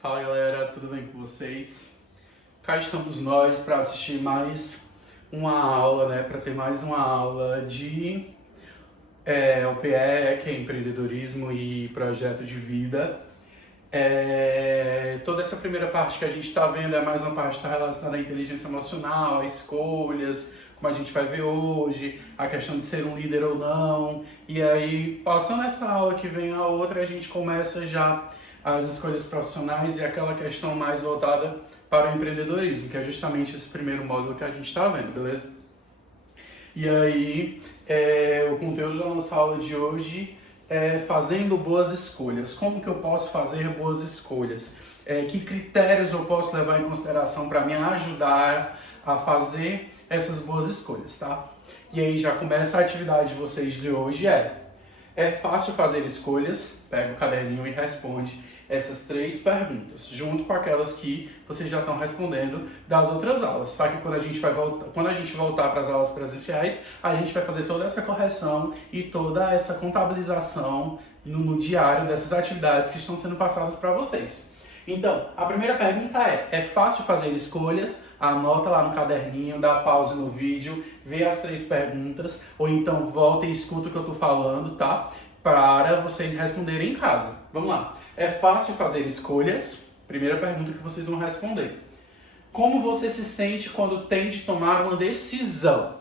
Fala galera, tudo bem com vocês? Cá estamos nós para assistir mais uma aula, para ter mais uma aula de OPE, que é empreendedorismo e projeto de vida. Toda essa primeira parte que a gente está vendo é mais uma parte que está relacionada à inteligência emocional, a escolhas, como a gente vai ver hoje, a questão de ser um líder ou não. E aí, passando essa aula que vem a outra, a gente começa já as escolhas profissionais e aquela questão mais voltada para o empreendedorismo, que é justamente esse primeiro módulo que a gente está vendo, beleza? E aí, o conteúdo da nossa aula de hoje é fazendo boas escolhas. Como que eu posso fazer boas escolhas? Que critérios eu posso levar em consideração para me ajudar a fazer essas boas escolhas, tá? E aí já começa a atividade de vocês de hoje. É fácil fazer escolhas? Pega o caderninho e responde essas 3 perguntas, junto com aquelas que vocês já estão respondendo das outras aulas. Sabe que quando a gente voltar para as aulas presenciais, a gente vai fazer toda essa correção e toda essa contabilização no diário dessas atividades que estão sendo passadas para vocês. Então, a primeira pergunta é fácil fazer escolhas? Anota lá no caderninho, dá pause no vídeo, vê as 3 perguntas, ou então volta e escuta o que eu estou falando, tá? Para vocês responderem em casa. Vamos lá. É fácil fazer escolhas? Primeira pergunta que vocês vão responder. Como você se sente quando tem de tomar uma decisão?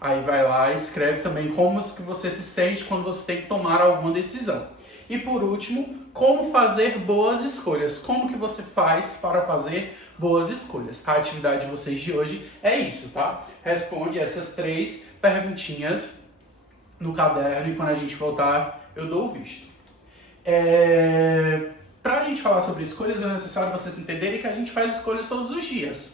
Aí vai lá e escreve também como que você se sente quando você tem que tomar alguma decisão. E por último, como fazer boas escolhas? Como que você faz para fazer boas escolhas? A atividade de vocês de hoje é isso, tá? Responde essas 3 perguntinhas no caderno e quando a gente voltar, eu dou o visto. Para a gente falar sobre escolhas, é necessário vocês entenderem que a gente faz escolhas todos os dias.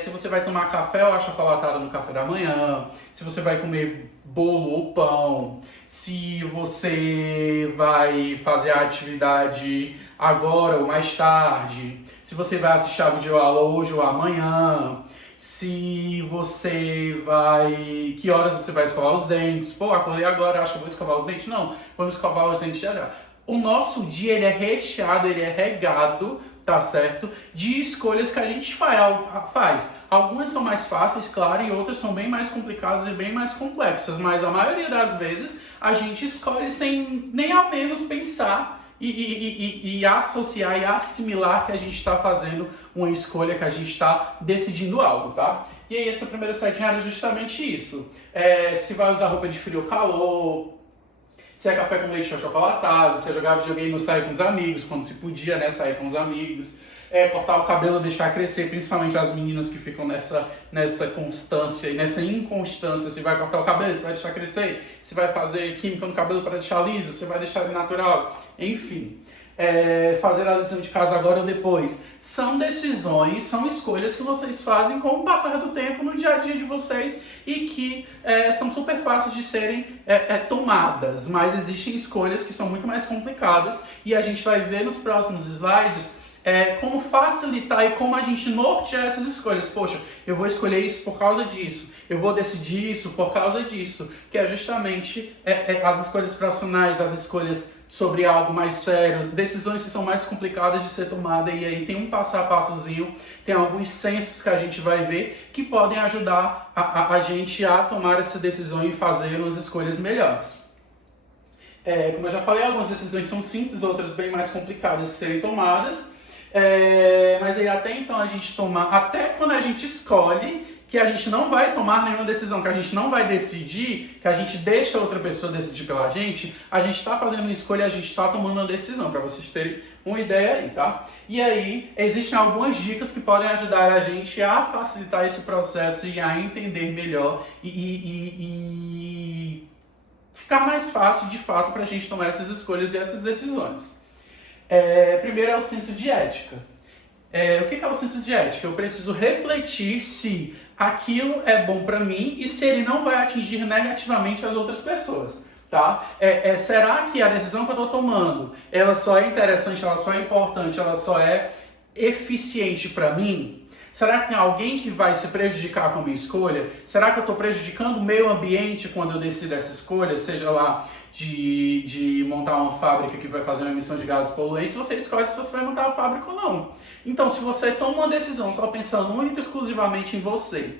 Se você vai tomar café ou achocolatado no café da manhã, se você vai comer bolo ou pão, se você vai fazer a atividade agora ou mais tarde, se você vai assistir a videoaula hoje ou amanhã, se você vai... que horas você vai escovar os dentes. Pô, acordei agora, acho que eu vou escovar os dentes. Não, vamos escovar os dentes já já. O nosso dia ele é recheado, ele é regado, tá certo? De escolhas que a gente faz. Algumas são mais fáceis, claro, e outras são bem mais complicadas e bem mais complexas. Mas a maioria das vezes a gente escolhe sem nem ao menos pensar e associar e assimilar que a gente está fazendo uma escolha, que a gente está decidindo algo, tá? E aí essa primeira setinha era justamente isso. Se vai usar roupa de frio ou calor, se é café com leite ou chocolatado, se é jogar videogame ou sair com os amigos, quando se podia, né, sair com os amigos. Cortar o cabelo, deixar crescer, principalmente as meninas que ficam nessa constância e nessa inconstância. Se vai cortar o cabelo, se vai deixar crescer, se vai fazer química no cabelo para deixar liso, se vai deixar ele natural, enfim. Fazer a lição de casa agora ou depois. São decisões, são escolhas que vocês fazem com o passar do tempo no dia a dia de vocês e que são super fáceis de serem tomadas, mas existem escolhas que são muito mais complicadas e a gente vai ver nos próximos slides como facilitar e como a gente nortear essas escolhas. Poxa, eu vou escolher isso por causa disso, eu vou decidir isso por causa disso, que é justamente as escolhas profissionais, as escolhas sobre algo mais sério, decisões que são mais complicadas de ser tomada, e aí tem um passo a passozinho, tem alguns sensos que a gente vai ver que podem ajudar a gente a tomar essa decisão e fazer umas escolhas melhores. Como eu já falei, algumas decisões são simples, outras bem mais complicadas de serem tomadas, mas aí até então a gente toma, até quando a gente escolhe, que a gente não vai tomar nenhuma decisão, que a gente não vai decidir, que a gente deixa outra pessoa decidir pela gente, a gente está fazendo uma escolha, a gente está tomando uma decisão, para vocês terem uma ideia aí, tá? E aí, existem algumas dicas que podem ajudar a gente a facilitar esse processo e a entender melhor e ficar mais fácil, de fato, para a gente tomar essas escolhas e essas decisões. Primeiro é o senso de ética. O que é o senso de ética? Eu preciso refletir se aquilo é bom para mim e se ele não vai atingir negativamente as outras pessoas, tá? Será que a decisão que eu estou tomando, ela só é interessante, ela só é importante, ela só é eficiente para mim? Será que tem alguém que vai se prejudicar com a minha escolha? Será que eu estou prejudicando o meio ambiente quando eu decido essa escolha, seja lá de montar uma fábrica que vai fazer uma emissão de gases poluentes, você escolhe se você vai montar a fábrica ou não. Então, se você toma uma decisão só pensando única e exclusivamente em você,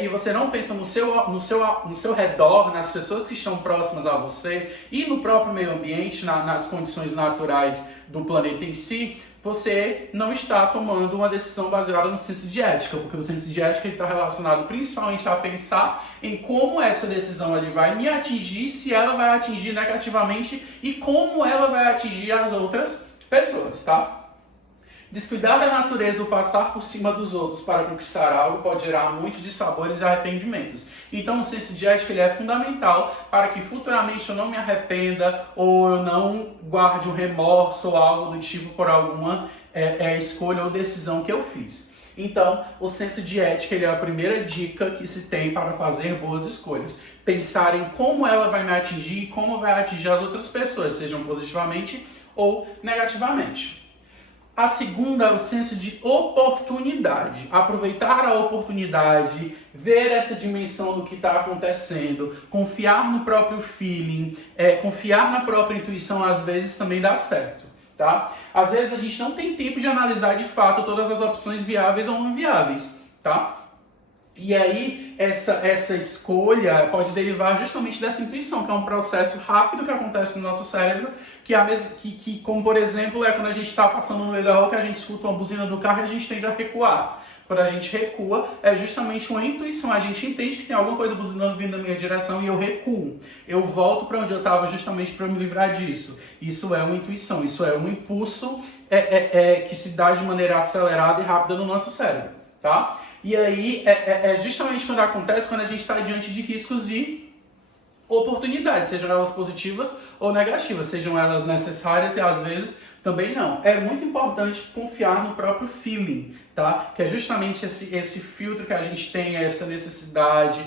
e você não pensa no seu redor, nas pessoas que estão próximas a você e no próprio meio ambiente, nas condições naturais do planeta em si, você não está tomando uma decisão baseada no senso de ética, porque o senso de ética está relacionado principalmente a pensar em como essa decisão ele vai me atingir, se ela vai atingir negativamente e como ela vai atingir as outras pessoas, tá? Descuidar da natureza ou passar por cima dos outros para conquistar algo pode gerar muitos dissabores e arrependimentos. Então o senso de ética ele é fundamental para que futuramente eu não me arrependa ou eu não guarde um remorso ou algo do tipo por alguma escolha ou decisão que eu fiz. Então, o senso de ética ele é a primeira dica que se tem para fazer boas escolhas. Pensar em como ela vai me atingir e como vai atingir as outras pessoas, sejam positivamente ou negativamente. A segunda é o senso de oportunidade. Aproveitar a oportunidade, ver essa dimensão do que está acontecendo, confiar no próprio feeling, confiar na própria intuição, às vezes também dá certo, tá? Às vezes a gente não tem tempo de analisar de fato todas as opções viáveis ou não viáveis, tá? E aí, essa escolha pode derivar justamente dessa intuição, que é um processo rápido que acontece no nosso cérebro, que como por exemplo, é quando a gente está passando no meio da rua, que a gente escuta uma buzina do carro e a gente tende a recuar. Quando a gente recua, é justamente uma intuição. A gente entende que tem alguma coisa buzinando vindo na minha direção e eu recuo. Eu volto para onde eu estava justamente para me livrar disso. Isso é uma intuição, isso é um impulso que se dá de maneira acelerada e rápida no nosso cérebro, tá? E aí, justamente quando acontece, quando a gente está diante de riscos e oportunidades, sejam elas positivas ou negativas, sejam elas necessárias e às vezes também não. É muito importante confiar no próprio feeling, tá? Que é justamente esse filtro que a gente tem, essa necessidade,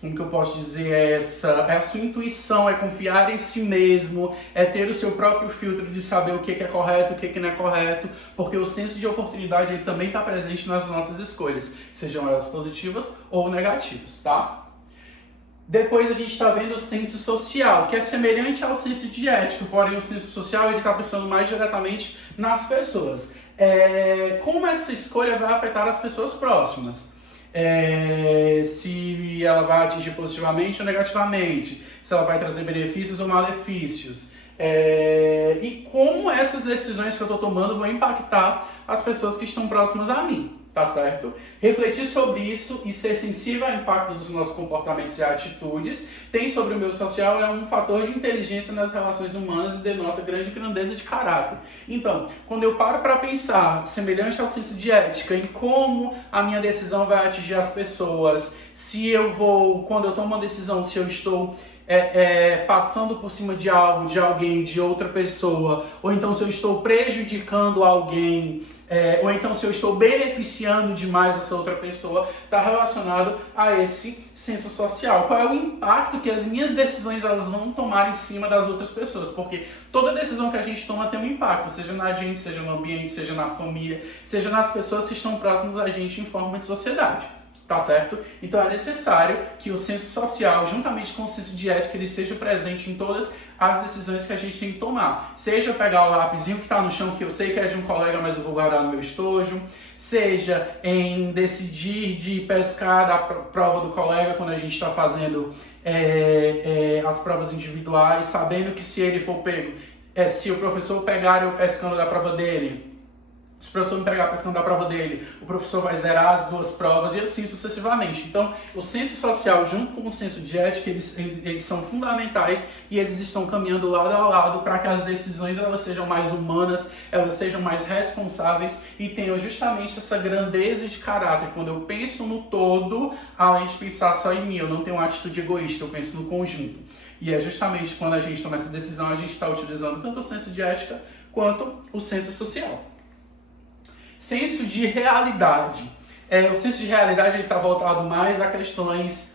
como que eu posso dizer, é a sua intuição, é confiar em si mesmo, é ter o seu próprio filtro de saber o que é correto, o que não é correto, porque o senso de oportunidade ele também está presente nas nossas escolhas, sejam elas positivas ou negativas, tá? Depois a gente está vendo o senso social, que é semelhante ao senso de ética, porém o senso social ele está pensando mais diretamente nas pessoas. Como essa escolha vai afetar as pessoas próximas? Se ela vai atingir positivamente ou negativamente, se ela vai trazer benefícios ou malefícios, e como essas decisões que eu estou tomando vão impactar as pessoas que estão próximas a mim, tá certo? Refletir sobre isso e ser sensível ao impacto dos nossos comportamentos e atitudes tem sobre o meu social é um fator de inteligência nas relações humanas e denota grande grandeza de caráter. Então, quando eu paro para pensar, semelhante ao senso de ética, em como a minha decisão vai atingir as pessoas, quando eu tomo uma decisão, se eu estou passando por cima de algo, de alguém, de outra pessoa, ou então se eu estou prejudicando alguém, ou então se eu estou beneficiando demais essa outra pessoa, está relacionado a esse senso social. Qual é o impacto que as minhas decisões elas vão tomar em cima das outras pessoas? Porque toda decisão que a gente toma tem um impacto, seja na gente, seja no ambiente, seja na família, seja nas pessoas que estão próximas da gente em forma de sociedade. Tá certo? Então é necessário que o senso social, juntamente com o senso de ética, ele esteja presente em todas as decisões que a gente tem que tomar. Seja pegar o lapisinho que está no chão, que eu sei que é de um colega, mas eu vou guardar no meu estojo. Seja em decidir de pescar da prova do colega quando a gente está fazendo as provas individuais, sabendo que se ele for pego, se o professor pegar eu pescando da prova dele, se o professor me pegar pescando da prova dele, o professor vai zerar as duas provas e assim sucessivamente. Então, o senso social junto com o senso de ética, eles são fundamentais e eles estão caminhando lado a lado para que as decisões elas sejam mais humanas, elas sejam mais responsáveis e tenham justamente essa grandeza de caráter. Quando eu penso no todo, além de pensar só em mim, eu não tenho uma atitude egoísta, eu penso no conjunto. E é justamente quando a gente toma essa decisão, a gente está utilizando tanto o senso de ética quanto o senso social. Senso de realidade. O senso de realidade está voltado mais a questões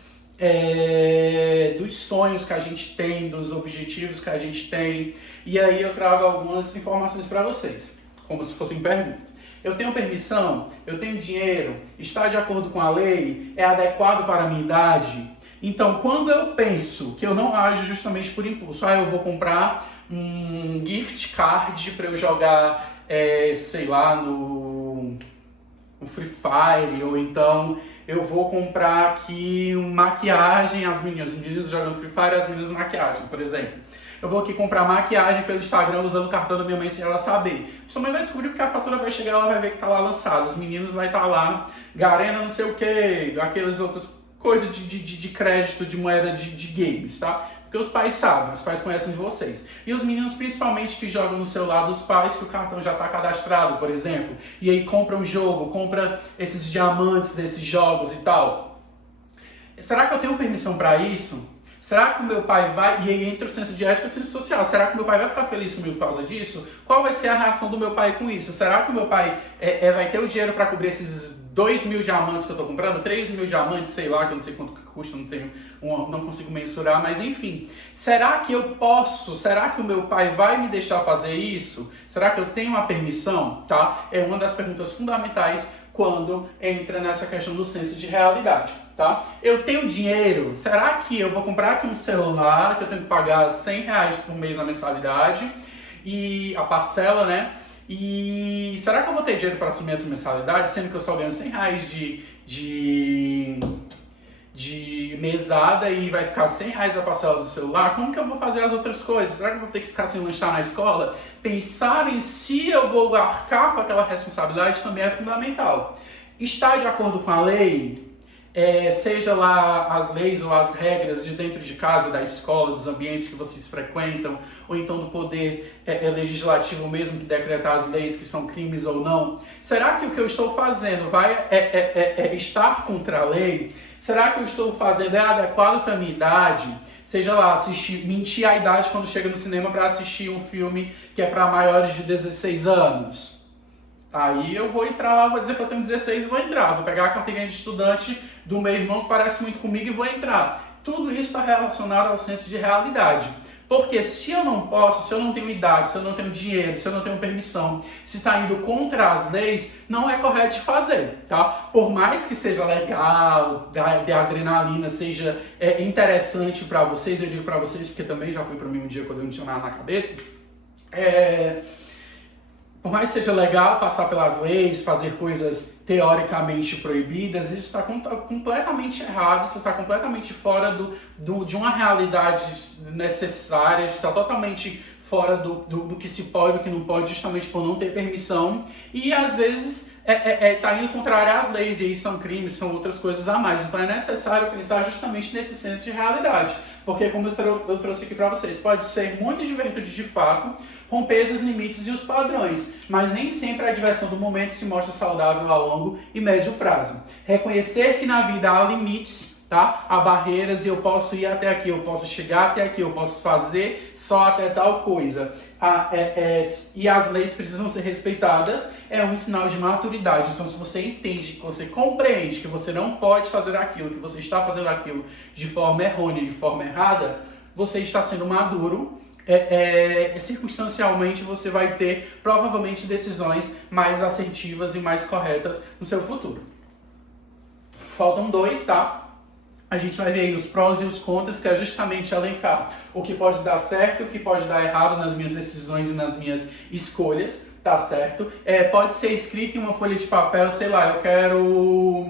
dos sonhos que a gente tem, dos objetivos que a gente tem. E aí eu trago algumas informações para vocês, como se fossem perguntas. Eu tenho permissão? Eu tenho dinheiro? Está de acordo com a lei? É adequado para a minha idade? Então, quando eu penso que eu não ajo justamente por impulso, eu vou comprar um gift card para eu jogar, sei lá, no Free Fire, ou então eu vou comprar aqui uma maquiagem, os meninos jogando Free Fire, as meninas maquiagem, por exemplo. Eu vou aqui comprar maquiagem pelo Instagram usando o cartão da minha mãe sem ela saber. Sua mãe vai descobrir porque a fatura vai chegar, ela vai ver que tá lá lançado. Os meninos vai estar lá, Garena não sei o que, aquelas outras coisas de crédito, de moeda de games, tá? Porque os pais sabem, os pais conhecem de vocês. E os meninos, principalmente, que jogam no celular dos pais, que o cartão já está cadastrado, por exemplo. E aí compra um jogo, compra esses diamantes desses jogos e tal. Será que eu tenho permissão para isso? Será que o meu pai vai... E aí entra o senso de ética e o senso social. Será que o meu pai vai ficar feliz comigo por causa disso? Qual vai ser a reação do meu pai com isso? Será que o meu pai vai ter o dinheiro para cobrir esses 2.000 diamantes que eu tô comprando, 3.000 diamantes, sei lá, que eu não sei quanto que custa, não consigo mensurar, mas enfim. Será que eu posso? Será que o meu pai vai me deixar fazer isso? Será que eu tenho a permissão? Tá? É uma das perguntas fundamentais quando entra nessa questão do senso de realidade, tá? Eu tenho dinheiro, será que eu vou comprar aqui um celular que eu tenho que pagar R$100 por mês na mensalidade e a parcela, né? E será que eu vou ter dinheiro para assumir essa mensalidade, sendo que eu só ganho R$100 de mesada e vai ficar R$100 a parcela do celular? Como que eu vou fazer as outras coisas? Será que eu vou ter que ficar sem lanchar na escola? Pensar em se eu vou arcar com aquela responsabilidade também é fundamental. Estar de acordo com a lei, seja lá as leis ou as regras de dentro de casa, da escola, dos ambientes que vocês frequentam, ou então do poder legislativo mesmo que decretar as leis que são crimes ou não. Será que o que eu estou fazendo vai estar contra a lei? Será que eu estou fazendo adequado para a minha idade? Seja lá, mentir a idade quando chega no cinema para assistir um filme que é para maiores de 16 anos. Aí eu vou entrar lá, vou dizer que eu tenho 16 e vou entrar. Vou pegar a carteirinha de estudante do meu irmão que parece muito comigo e vou entrar. Tudo isso está relacionado ao senso de realidade. Porque se eu não posso, se eu não tenho idade, se eu não tenho dinheiro, se eu não tenho permissão, se está indo contra as leis, não é correto de fazer, tá? Por mais que seja legal, de adrenalina, seja interessante para vocês, eu digo para vocês porque também já foi para mim um dia quando eu não tinha nada na cabeça, por mais que seja legal passar pelas leis, fazer coisas teoricamente proibidas, isso está completamente errado, isso está completamente fora de uma realidade necessária, está totalmente fora do que se pode e o que não pode, justamente por não ter permissão, e às vezes está indo contrário às leis, e aí são crimes, são outras coisas a mais. Então é necessário pensar justamente nesse senso de realidade, porque como eu trouxe aqui para vocês, pode ser muito divertido de fato, romper esses limites e os padrões, mas nem sempre a diversão do momento se mostra saudável a longo e médio prazo. Reconhecer que na vida há limites, tá? Há barreiras e eu posso ir até aqui, eu posso chegar até aqui, eu posso fazer só até tal coisa. E as leis precisam ser respeitadas, é um sinal de maturidade. Então, se você entende, que você compreende que você não pode fazer aquilo, que você está fazendo aquilo de forma errônea, de forma errada, você está sendo maduro. Circunstancialmente você vai ter provavelmente decisões mais assertivas e mais corretas no seu futuro. Faltam 2, tá? A gente vai ver aí os prós e os contras, que é justamente elencar o que pode dar certo e o que pode dar errado nas minhas decisões e nas minhas escolhas, tá certo? Pode ser escrito em uma folha de papel, sei lá, eu quero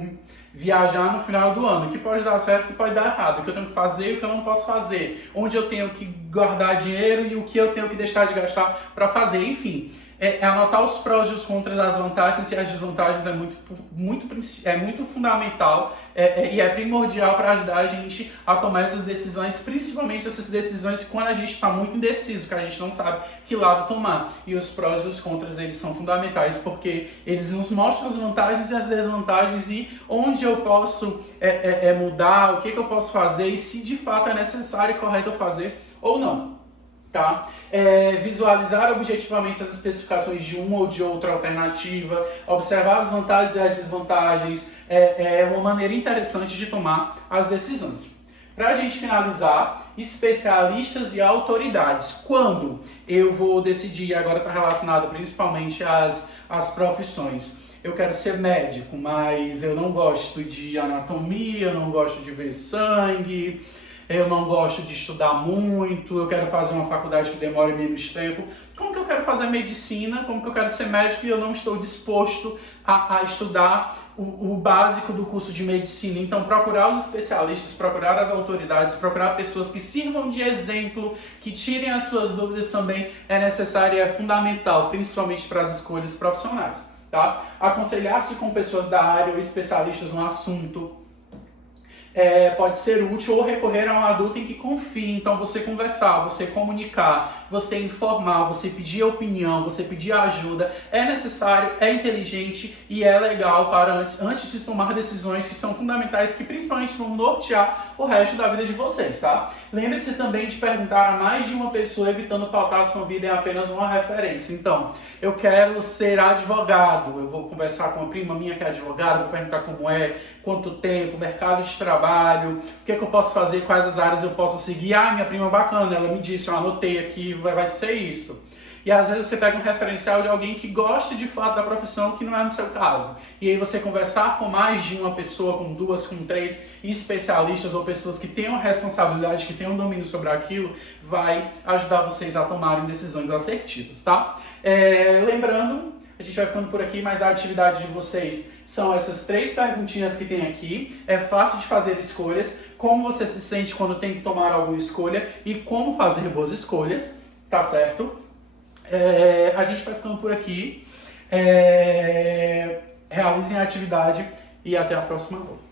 viajar no final do ano, o que pode dar certo e o que pode dar errado, o que eu tenho que fazer e o que eu não posso fazer, onde eu tenho que guardar dinheiro e o que eu tenho que deixar de gastar para fazer, enfim. Anotar os prós e os contras, as vantagens e as desvantagens é muito fundamental e é primordial para ajudar a gente a tomar essas decisões, principalmente essas decisões quando a gente está muito indeciso, que a gente não sabe que lado tomar. E os prós e os contras, eles são fundamentais porque eles nos mostram as vantagens e as desvantagens e onde eu posso mudar, o que eu posso fazer e se de fato é necessário e correto eu fazer ou não. Tá? Visualizar objetivamente as especificações de uma ou de outra alternativa, observar as vantagens e as desvantagens, é uma maneira interessante de tomar as decisões. Para a gente finalizar, especialistas e autoridades. Quando eu vou decidir, agora está relacionado principalmente às profissões, eu quero ser médico, mas eu não gosto de anatomia, eu não gosto de ver sangue, eu não gosto de estudar muito, eu quero fazer uma faculdade que demore menos tempo. Como que eu quero fazer medicina? Como que eu quero ser médico e eu não estou disposto a estudar o básico do curso de medicina? Então, procurar os especialistas, procurar as autoridades, procurar pessoas que sirvam de exemplo, que tirem as suas dúvidas também é necessário e é fundamental, principalmente para as escolhas profissionais. Tá? Aconselhar-se com pessoas da área ou especialistas no assunto pode ser útil, ou recorrer a um adulto em que confie. Então você conversar, você comunicar, você informar, você pedir opinião, você pedir ajuda é necessário, é inteligente e é legal para antes de tomar decisões que são fundamentais, que principalmente vão nortear o resto da vida de vocês, tá? Lembre-se também de perguntar a mais de uma pessoa, evitando pautar a sua vida em apenas uma referência. Então, eu quero ser advogado, eu vou conversar com uma prima minha que é advogada, vou perguntar como é, quanto tempo, mercado de trabalho, o que é que eu posso fazer, quais as áreas eu posso seguir. Ah, minha prima é bacana, ela me disse, eu anotei aqui, vai ser isso. E às vezes você pega um referencial de alguém que gosta de fato da profissão, que não é no seu caso. E aí você conversar com mais de uma pessoa, com duas, com três especialistas ou pessoas que tenham responsabilidade, que tenham domínio sobre aquilo, vai ajudar vocês a tomarem decisões assertivas, tá? Lembrando, a gente vai ficando por aqui, mas a atividade de vocês são essas 3 perguntinhas que tem aqui. É fácil de fazer escolhas, como você se sente quando tem que tomar alguma escolha e como fazer boas escolhas, tá certo? A gente vai ficando por aqui. Realizem a atividade e até a próxima aula.